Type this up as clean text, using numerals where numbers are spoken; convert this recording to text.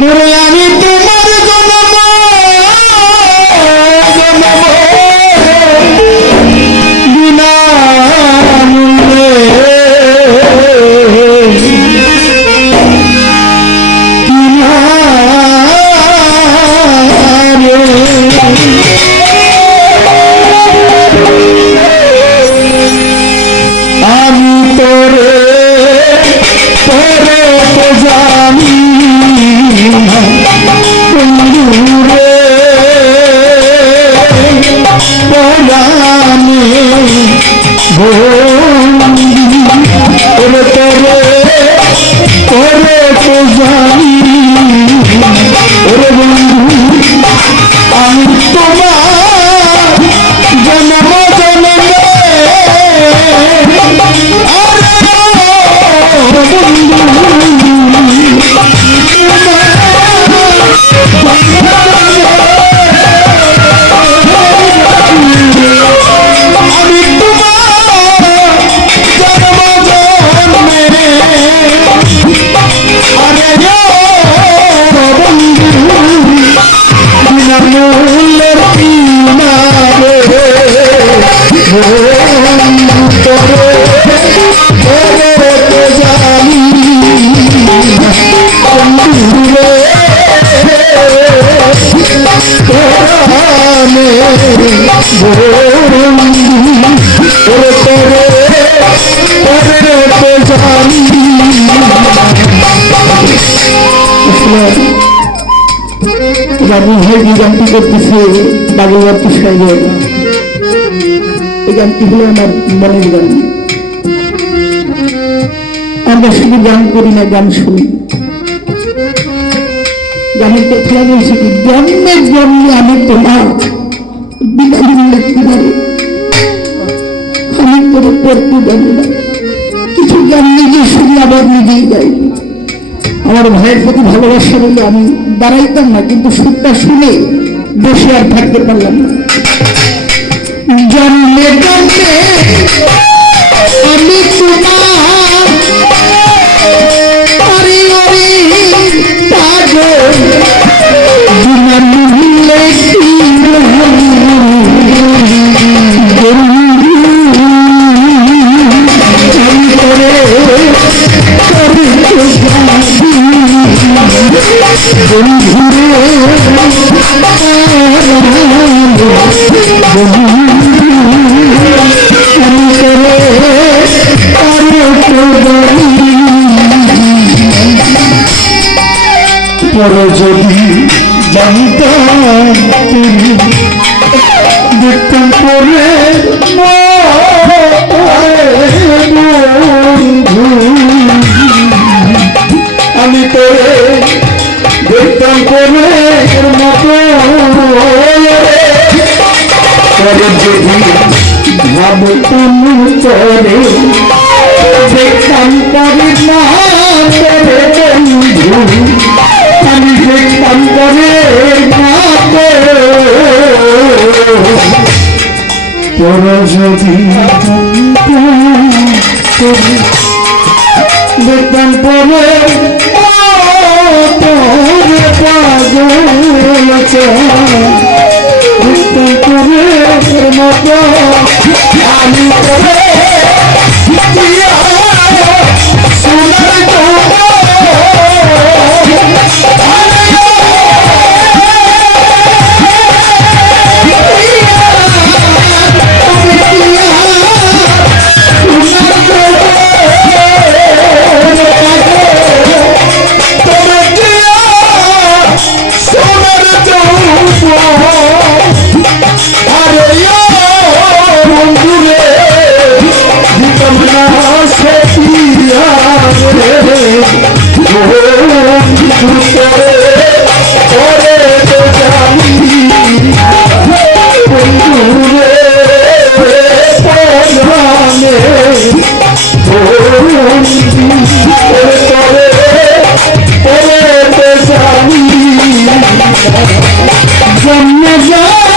আমি তোমার জন্ম বিনা মূল্যে আমি তোরে তোরে তো জানি বন্ধুরে পরাণে বন্দি তোরে তোরে তোরে তো জানি ওরে বন্ধু আমি তোমার জন্ম জন্মে এই গানটি করতেছে বাবুবার্তি সাহেব। এই গানটি হলো আমার মনের গান। আমরা শুধু গান করি না, গান শুনি। গানের কথা বলছি কি, জন্মে জন্মে আমি তোমার বিনা লিখতে পারি, আমি করে পড়তে জানি না। কিছু গান নিজে শুনি, আবার নিজেই গাই। আমার ভাইয়ের প্রতি ভালোবাসা বলে আমি দাঁড়াইতাম না, কিন্তু সুরটা শুনে বসে আর থাকতে পারলাম না। জন্মে জন্মে আমি তোমার যদি জানতাম তুমি দেখতাম পরে আমি তোরে দেখতাম পরে মতো যদি ভাবতাম তোরে দেখতাম পরে না বন্ধু আমি দেখতাম করে তোর যদি দেখতাম করে দেখতাম করে মতো আমি করে জন্ম